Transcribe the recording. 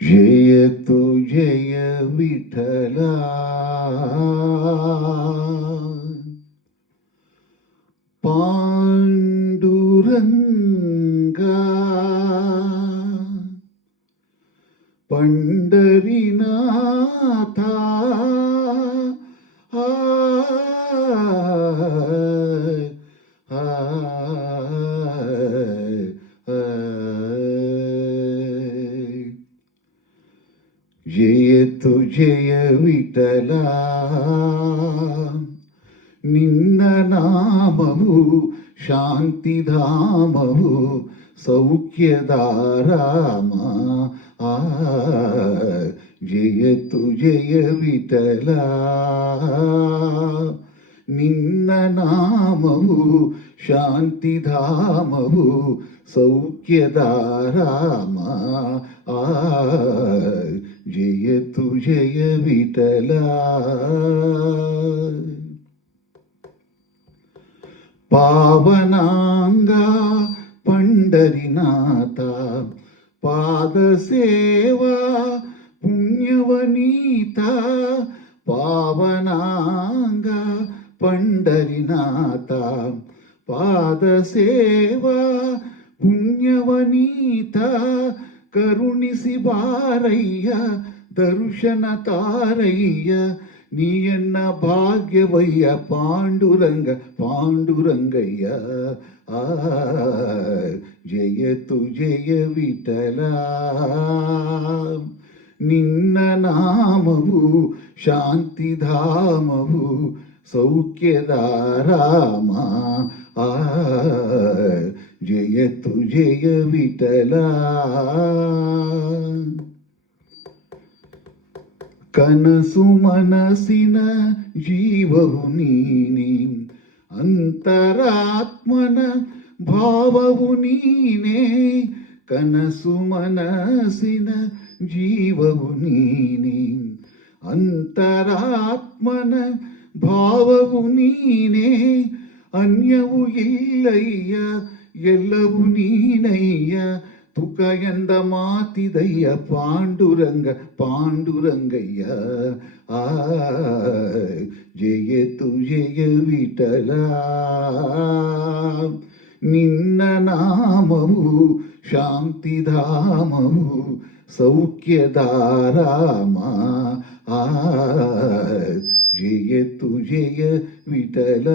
जय तू जय विठला पांडुरंगा पंढरीनाथा जय तु जय विठला निन्न नामवु शांतिधामवु सौख्यदाराम जय तु जय विठला निन्न नामवु शांतिधामवु सौख्यदाराम जय तु जय विठला पावनांगा पंढरीनाथ पादसेवा पुण्यवनीता पावनांगा पंढरीनाथ पादसेवा पुण्यवनीता करुणिसि बारय्य दर्शन तारय्य ನೀಯನ್ನ ಭಾಗ್ಯವಯ್ಯ ಪಾಂಡುರಂಗ ಪಾಂಡುರಂಗಯ್ಯ ಜಯ ತು ಜಯ ವಿಠಲ ನಿನ್ನ ನಾಮವು ಶಾಂತಿಧಾಮವು ಸೌಖ್ಯದಾರಾಮ ಜಯ ತು ಜಯ ವಿಠಲ ಕನಸು ಮನಸ್ಸಿನ ಜೀವವು ನೀನೆ ಅಂತರಾತ್ಮನ ಭಾವವು ನೀನೆ ಕನಸು ಮನಸ್ಸಿನ ಜೀವವು ನೀನೆ ಅಂತರಾತ್ಮನ ಭಾವವು ನೀನೆ ಅನ್ಯವು ಇಲ್ಲಯ್ಯ ಎಲ್ಲವೂ ನೀನಯ್ಯ ತುಕ ಎಂದ ಮಾತಿದಯ್ಯ ಪಾಂಡುರಂಗ ಪಾಂಡುರಂಗಯ್ಯ ಜಯ ತು ಜಯ ವಿಠಲ ನಿನ್ನ ನಾಮವು ಶಾಂತಿಧಾಮವು ಸೌಖ್ಯದಾರಾಮ ಜಯ ತು ಜಯ ವಿಠಲ